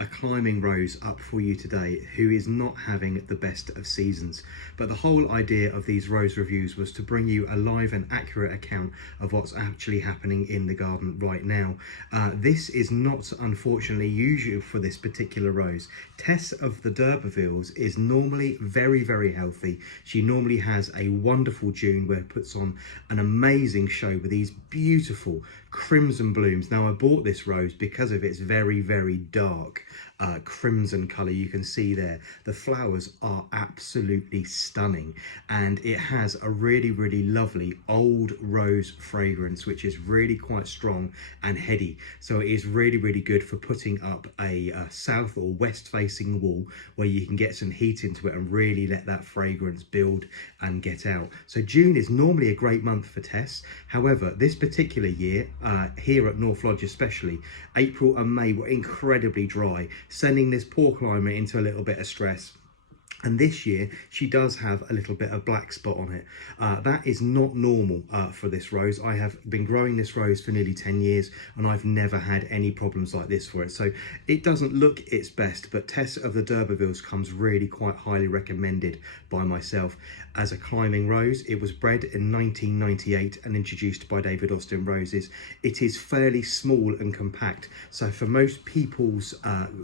a climbing rose up for you today who is not having the best of seasons. But the whole idea of these rose reviews was to bring you a live and accurate account of what's actually happening in the garden right now. This is not, unfortunately, usual for this particular rose. Tess of the D'Urbervilles is normally very, very healthy. She normally has a wonderful June where it puts on an amazing show with these beautiful crimson blooms. Now, I bought this rose because of its very, very dark crimson colour. You can see there the flowers are absolutely stunning, and it has a really, really lovely old rose fragrance which is really quite strong and heady. So it is really, really good for putting up a south or west facing wall where you can get some heat into it and really let that fragrance build and get out. So June is normally a great month for Tess. However, this particular year, here at North Lodge especially, April and May were incredibly dry, sending this poor climber into a little bit of stress. And this year, she does have a little bit of black spot on it. That is not normal for this rose. I have been growing this rose for nearly 10 years and I've never had any problems like this for it. So it doesn't look its best, but Tess of the D'Urbervilles comes really quite highly recommended by myself as a climbing rose. It was bred in 1998 and introduced by David Austin Roses. It is fairly small and compact. So for most people's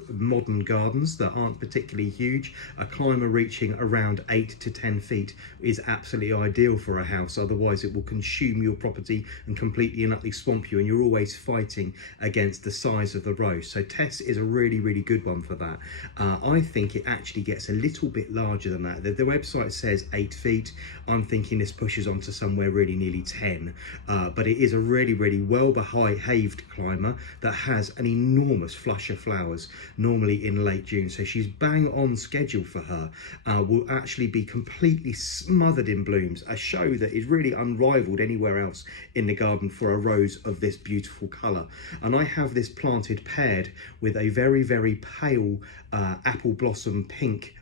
modern gardens that aren't particularly huge, a climber reaching around 8 to 10 feet is absolutely ideal for a house. Otherwise it will consume your property and completely and utterly swamp you, and you're always fighting against the size of the rose. So Tess is a really, really good one for that. I think it actually gets a little bit larger than that. The website says 8 feet. I'm thinking this pushes on to somewhere really nearly 10, but it is a really, really well behaved climber that has an enormous flush of flowers normally in late June. So she's bang on schedule for her. Will actually be completely smothered in blooms, a show that is really unrivaled anywhere else in the garden for a rose of this beautiful colour. And I have this planted paired with a very, very pale apple blossom pink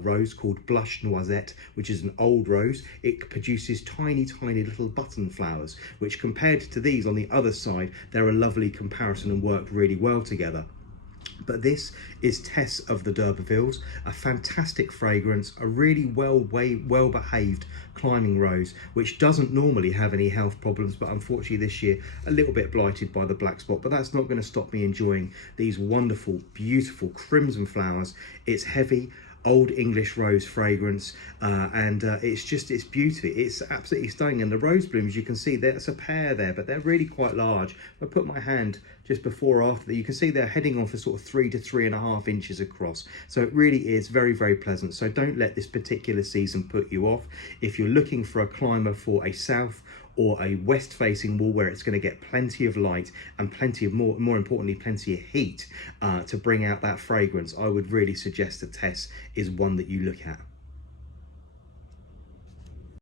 rose called Blush Noisette, which is an old rose. It produces tiny, tiny little button flowers, which compared to these on the other side, they're a lovely comparison and work really well together. But this is Tess of the D'Urbervilles, a fantastic fragrance, a really well behaved climbing rose, which doesn't normally have any health problems, but unfortunately this year a little bit blighted by the black spot. But that's not going to stop me enjoying these wonderful, beautiful crimson flowers. It's heavy, old English rose fragrance, and it's beauty. It's absolutely stunning. And the rose blooms, you can see there's a pair there, but they're really quite large. If I put my hand just before or after that, you can see they're heading on for sort of 3 to 3.5 inches across. So it really is very, very pleasant. So don't let this particular season put you off. If you're looking for a climber for a south or a west facing wall where it's going to get plenty of light and plenty of more importantly plenty of heat to bring out that fragrance, I would really suggest that Tess is one that you look at.